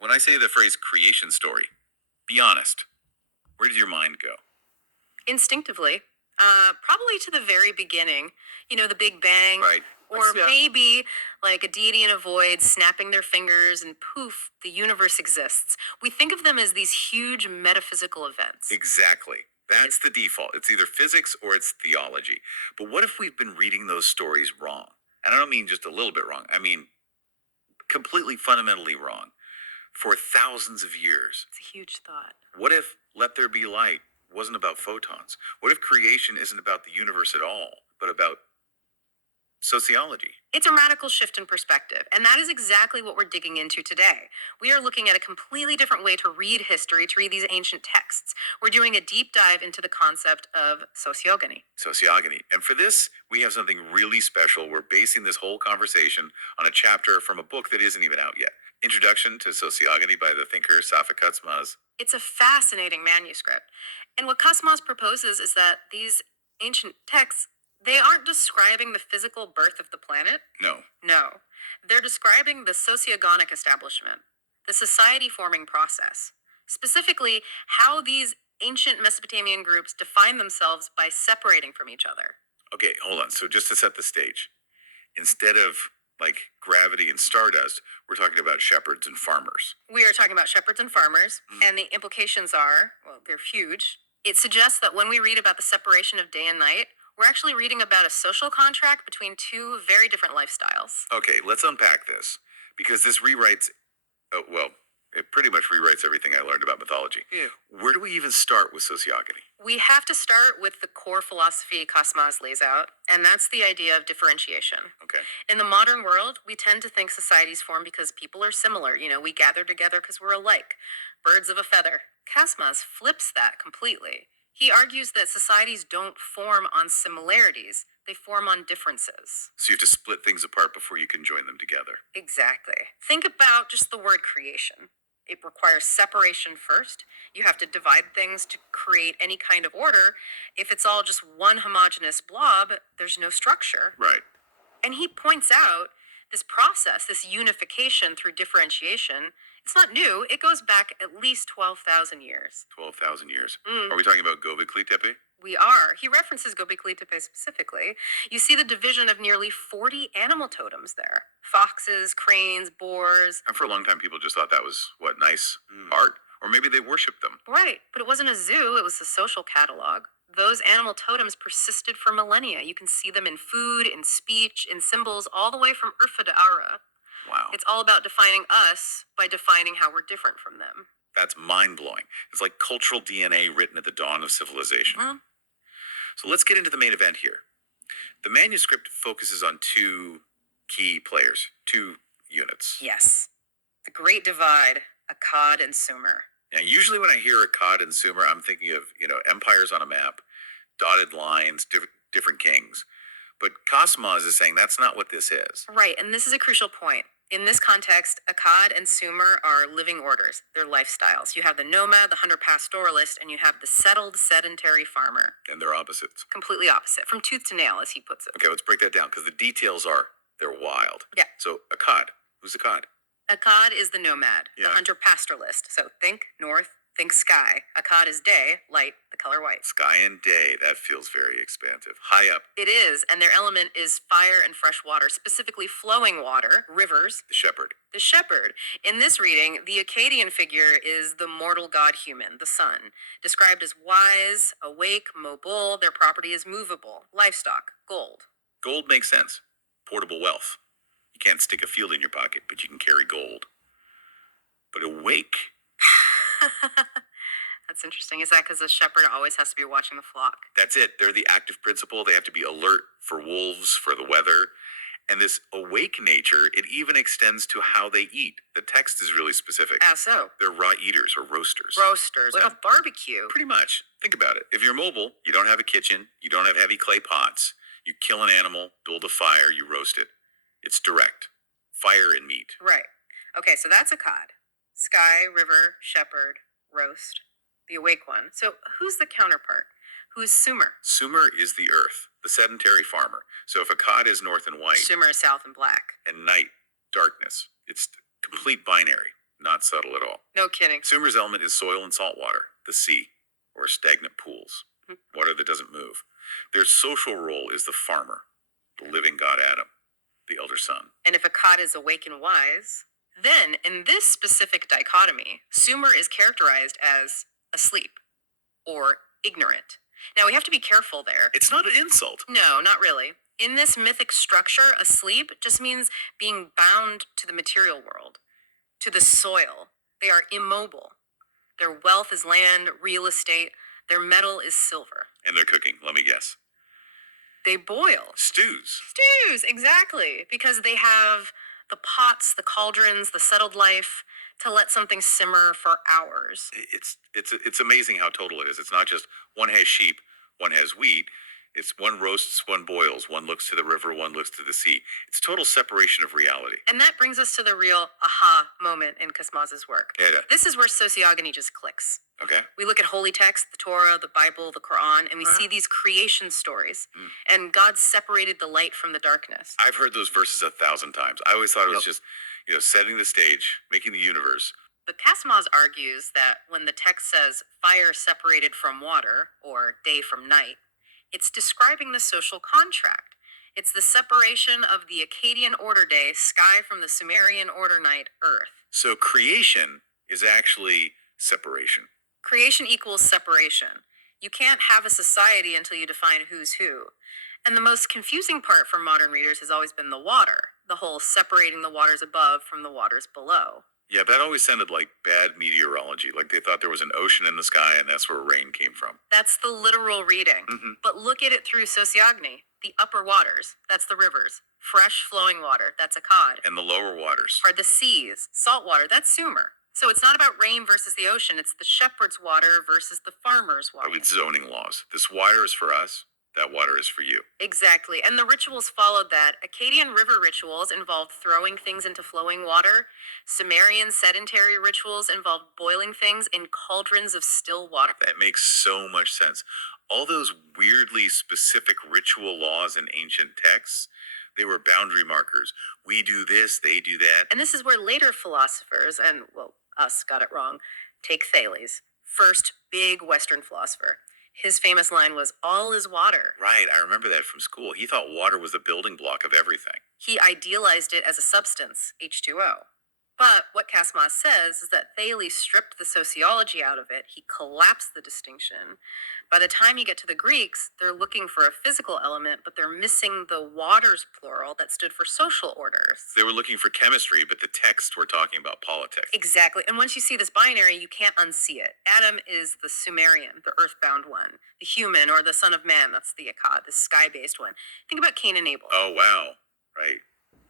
When I say the phrase creation story, be honest. Where does your mind go? Instinctively, probably to the very beginning, the Big Bang. Right. Or Yeah. maybe like a deity in a void snapping their fingers and poof, the universe exists. We think of them as these huge metaphysical events. Exactly. That's the default. It's either physics or it's theology. But what if we've been reading those stories wrong? And I don't mean just a little bit wrong. I mean completely fundamentally wrong for thousands of years. It's a huge thought. What if Let There Be Light wasn't about photons? What if creation isn't about the universe at all, but about sociology? It's a radical shift in perspective, and that is exactly what we're digging into today. We are looking at a completely different way to read history, to read these ancient texts. We're doing a deep dive into the concept of sociogony. Sociogony. And for this, we have something really special. We're basing this whole conversation on a chapter from a book that isn't even out yet. Introduction to Sociogony by the thinker Safa Kaçmaz. It's a fascinating manuscript. And what Kaçmaz proposes is that these ancient texts, they aren't describing the physical birth of the planet. No. No. They're describing the sociogonic establishment, the society forming process. Specifically, how these ancient Mesopotamian groups define themselves by separating from each other. Okay, hold on. So just to set the stage, instead of like gravity and stardust, we're talking about shepherds and farmers. We are talking about shepherds and farmers, and the implications are, well, they're huge. It suggests that when we read about the separation of day and night, we're actually reading about a social contract between two very different lifestyles. Okay, let's unpack this, because this rewrites, it pretty much rewrites everything I learned about mythology. Yeah. Where do we even start with sociogony? We have to start with the core philosophy Kaçmaz lays out, and that's the idea of differentiation. Okay. In the modern world, we tend to think societies form because people are similar. We gather together because we're alike, birds of a feather. Kaçmaz flips that completely. He argues that societies don't form on similarities, they form on differences. So you have to split things apart before you can join them together. Exactly. Think about just the word creation. It requires separation first. You have to divide things to create any kind of order. If it's all just one homogeneous blob, there's no structure. Right. And he points out this process, this unification through differentiation, it's not new. It goes back at least 12,000 years. 12,000 years. Are we talking about Göbekli Tepe? We are. He references Göbekli Tepe specifically. You see the division of nearly 40 animal totems there. Foxes, cranes, boars. And for a long time, people just thought that was, nice art? Or maybe they worshipped them. Right, but it wasn't a zoo, it was a social catalog. Those animal totems persisted for millennia. You can see them in food, in speech, in symbols, all the way from Urfa to Ara. Wow. It's all about defining us by defining how we're different from them. That's mind-blowing. It's like cultural DNA written at the dawn of civilization. Mm-hmm. So let's get into the main event here. The manuscript focuses on two key players, two units. Yes. The Great Divide, Akkad and Sumer. Now, usually when I hear Akkad and Sumer, I'm thinking of, empires on a map, dotted lines, different kings. But Kaçmaz is saying that's not what this is. Right, and this is a crucial point. In this context, Akkad and Sumer are living orders. They're lifestyles. You have the nomad, the hunter-pastoralist, and you have the settled, sedentary farmer. And they're opposites. Completely opposite, from tooth to nail, as he puts it. Okay, let's break that down, because the details they're wild. Yeah. So Akkad, who's Akkad? Akkad is the nomad, Yeah. the hunter-pastoralist. So think north, think sky. Akkad is day, light, the color white. Sky and day, that feels very expansive. High up. It is, and their element is fire and fresh water, specifically flowing water, rivers. The shepherd. The shepherd. In this reading, the Akkadian figure is the mortal god human, the sun, described as wise, awake, mobile. Their property is movable, livestock, gold. Gold makes sense. Portable wealth. You can't stick a field in your pocket, but you can carry gold. But awake. That's interesting. Is that because the shepherd always has to be watching the flock? That's it. They're the active principle. They have to be alert for wolves, for the weather. And this awake nature, it even extends to how they eat. The text is really specific. How so? They're raw eaters or roasters. Roasters, like a barbecue. Pretty much. Think about it. If you're mobile, you don't have a kitchen, you don't have heavy clay pots, you kill an animal, build a fire, you roast it. It's direct. Fire and meat. Right. Okay, so that's Akkad. Sky, river, shepherd, roast. The awake one. So who's the counterpart? Who's Sumer? Sumer is the earth, the sedentary farmer. So if Akkad is north and white, Sumer is south and black. and night, darkness, it's complete binary. Not subtle at all. No kidding. Sumer's element is soil and salt water, the sea, or stagnant pools, water that doesn't move. Their social role is the farmer, the living god Adam, the elder son. And if Akkad is awake and wise, then in this specific dichotomy, Sumer is characterized as asleep or ignorant. Now we have to be careful there. It's not an insult. No, not really. In this mythic structure, asleep just means being bound to the material world, to the soil. They are immobile. Their wealth is land, real estate. Their metal is silver. And they're cooking, let me guess. They boil. Stews. Stews, exactly. Because they have the pots, the cauldrons, the settled life to let something simmer for hours. It's amazing how total it is. It's not just one has sheep, one has wheat. It's one roasts, one boils, one looks to the river, one looks to the sea. It's total separation of reality. And that brings us to the real aha moment in Kaçmaz's work. Yeah. This is where sociogony just clicks. Okay. We look at holy texts, the Torah, the Bible, the Quran, and we see these creation stories. And God separated the light from the darkness. I've heard those verses 1,000 times. I always thought it was just, setting the stage, making the universe. But Kaçmaz argues that when the text says fire separated from water, or day from night, it's describing the social contract. It's the separation of the Akkadian order day, sky, from the Sumerian order night, earth. So creation is actually separation. Creation equals separation. You can't have a society until you define who's who. And the most confusing part for modern readers has always been the water, the whole separating the waters above from the waters below. Yeah, that always sounded like bad meteorology, like they thought there was an ocean in the sky and that's where rain came from. That's the literal reading. Mm-hmm. But look at it through sociogony. The upper waters, that's the rivers. Fresh flowing water, that's Akkad. And the lower waters are the seas. Salt water, that's Sumer. So it's not about rain versus the ocean. It's the shepherd's water versus the farmer's water. with zoning laws. This water is for us, that water is for you. Exactly. And the rituals followed that. Akkadian river rituals involved throwing things into flowing water. Sumerian sedentary rituals involved boiling things in cauldrons of still water. That makes so much sense. All those weirdly specific ritual laws in ancient texts, they were boundary markers. We do this, they do that. And this is where later philosophers, and well, us got it wrong, take Thales, first big Western philosopher. His famous line was, "All is water." Right, I remember that from school. He thought water was the building block of everything. He idealized it as a substance, H2O. But what Kaçmaz says is that Thales stripped the sociology out of it. He collapsed the distinction. By the time you get to the Greeks, they're looking for a physical element, but they're missing the waters plural that stood for social orders. They were looking for chemistry, but the texts were talking about politics. Exactly. And once you see this binary, you can't unsee it. Adam is the Sumerian, the earthbound one. The human, or the son of man, that's the Akkad, the sky-based one. Think about Cain and Abel. Oh, wow. Right.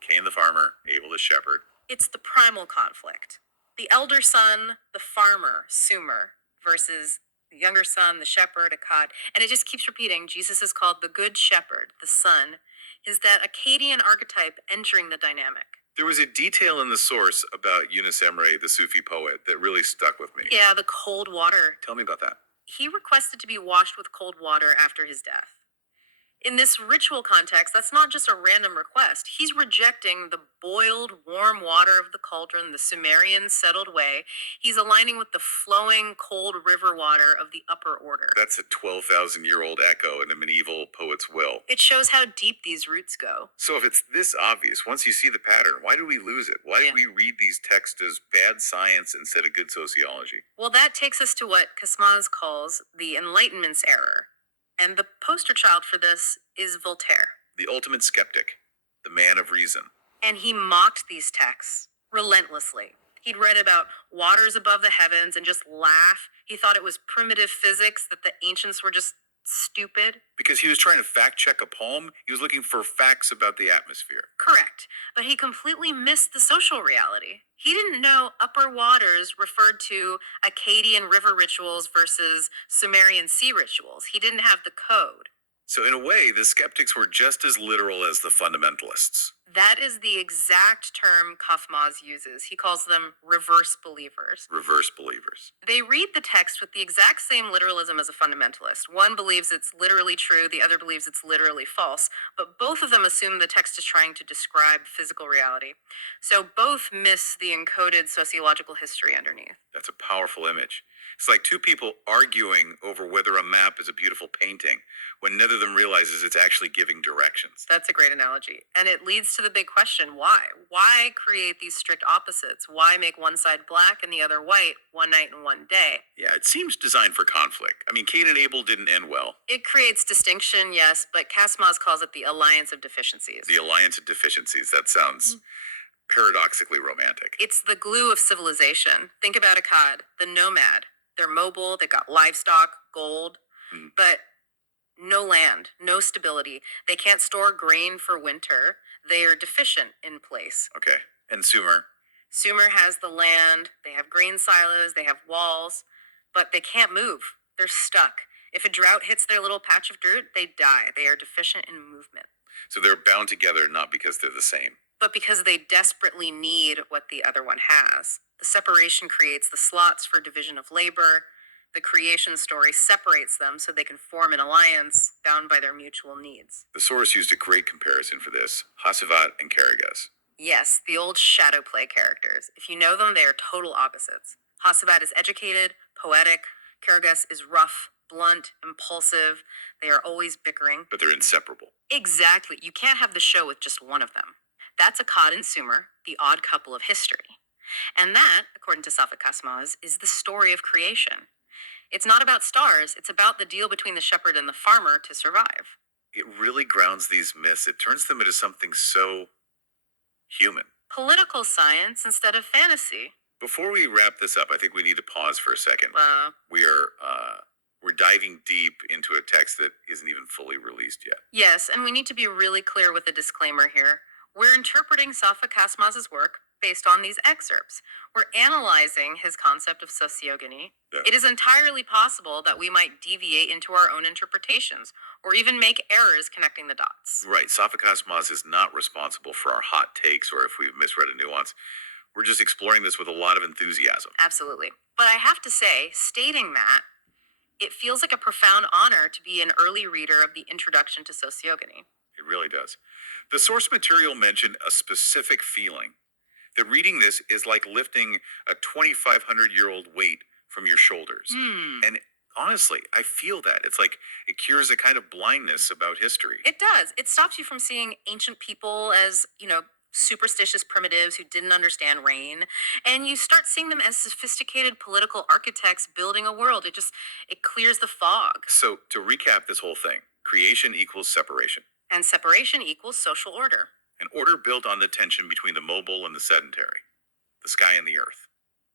Cain the farmer, Abel the shepherd. It's the primal conflict. The elder son, the farmer, Sumer, versus the younger son, the shepherd, Akkad. And it just keeps repeating. Jesus is called the good shepherd, the son. Is that Akkadian archetype entering the dynamic? There was a detail in the source about Yunus Emre, the Sufi poet, that really stuck with me. Yeah, the cold water. Tell me about that. He requested to be washed with cold water after his death. In this ritual context, that's not just a random request. He's rejecting the boiled, warm water of the cauldron, the Sumerian settled way. He's aligning with the flowing, cold river water of the upper order. That's a 12,000-year-old echo in a medieval poet's will. It shows how deep these roots go. So if it's this obvious, once you see the pattern, why do we lose it? Why do we read these texts as bad science instead of good sociology? Well, that takes us to what Kaçmaz calls the Enlightenment's error. And the poster child for this is Voltaire. The ultimate skeptic, the man of reason. And he mocked these texts relentlessly. He'd read about waters above the heavens and just laugh. He thought it was primitive physics, that the ancients were just stupid. Because he was trying to fact check a poem, he was looking for facts about the atmosphere. Correct. But he completely missed the social reality. He didn't know upper waters referred to Akkadian river rituals versus Sumerian sea rituals. He didn't have the code. So in a way, the skeptics were just as literal as the fundamentalists. That is the exact term Kaçmaz uses. He calls them reverse believers. Reverse believers. They read the text with the exact same literalism as a fundamentalist. One believes it's literally true, the other believes it's literally false, but both of them assume the text is trying to describe physical reality. So both miss the encoded sociological history underneath. That's a powerful image. It's like two people arguing over whether a map is a beautiful painting when neither of them realizes it's actually giving directions. That's a great analogy. And it leads to the big question, why? Why create these strict opposites? Why make one side black and the other white, one night and one day? Yeah, it seems designed for conflict. I mean, Cain and Abel didn't end well. It creates distinction, yes, but Kaçmaz calls it the alliance of deficiencies. The alliance of deficiencies, that sounds paradoxically romantic. It's the glue of civilization. Think about Akkad, the nomad. They're mobile, they've got livestock, gold, but no land, no stability. They can't store grain for winter. They are deficient in place. Okay. And Sumer. Sumer has the land, they have grain silos, they have walls, but they can't move. They're stuck. If a drought hits their little patch of dirt, they die. They are deficient in movement. So they're bound together not because they're the same. But because they desperately need what the other one has. The separation creates the slots for division of labor. The creation story separates them so they can form an alliance bound by their mutual needs. The source used a great comparison for this, Hasivat and Karagas. Yes, the old shadow play characters. If you know them, they are total opposites. Hasivat is educated, poetic. Karagas is rough, blunt, impulsive. They are always bickering. But they're inseparable. Exactly. You can't have the show with just one of them. That's Akkad and Sumer, the odd couple of history. And that, according to Safa Kaçmaz, is the story of creation. It's not about stars, it's about the deal between the shepherd and the farmer to survive. It really grounds these myths. It turns them into something so human. Political science instead of fantasy. Before we wrap this up, I think we need to pause for a second. We're diving deep into a text that isn't even fully released yet. Yes, and we need to be really clear with the disclaimer here. We're interpreting Safa Kaçmaz's work based on these excerpts. We're analyzing his concept of sociogony. Yeah. It is entirely possible that we might deviate into our own interpretations, or even make errors connecting the dots. Right. Safa Kaçmaz is not responsible for our hot takes or if we've misread a nuance. We're just exploring this with a lot of enthusiasm. Absolutely. But I have to say, stating that, it feels like a profound honor to be an early reader of the Introduction to Sociogony. It really does. The source material mentioned a specific feeling. That reading this is like lifting a 2,500-year-old weight from your shoulders. And honestly, I feel that. It's like it cures a kind of blindness about history. It does. It stops you from seeing ancient people as, superstitious primitives who didn't understand rain. And you start seeing them as sophisticated political architects building a world. It clears the fog. So to recap this whole thing, creation equals separation. And separation equals social order. An order built on the tension between the mobile and the sedentary, the sky and the earth,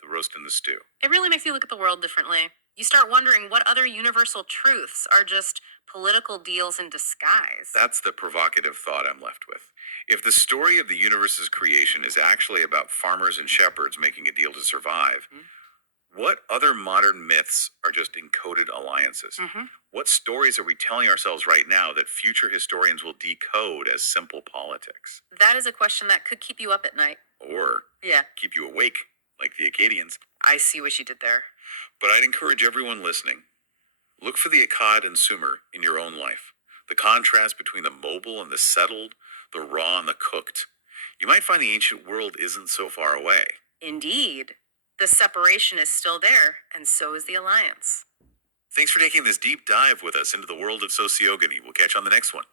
the roast and the stew. It really makes you look at the world differently. You start wondering what other universal truths are just political deals in disguise. That's the provocative thought I'm left with. If the story of the universe's creation is actually about farmers and shepherds making a deal to survive, what other modern myths are just encoded alliances? What stories are we telling ourselves right now that future historians will decode as simple politics? That is a question that could keep you up at night. Or Yeah, keep you awake, like the Akkadians. I see what you did there. But I'd encourage everyone listening, look for the Akkad and Sumer in your own life. The contrast between the mobile and the settled, the raw and the cooked. You might find the ancient world isn't so far away. Indeed. The separation is still there, and so is the alliance. Thanks for taking this deep dive with us into the world of sociogony. We'll catch you on the next one.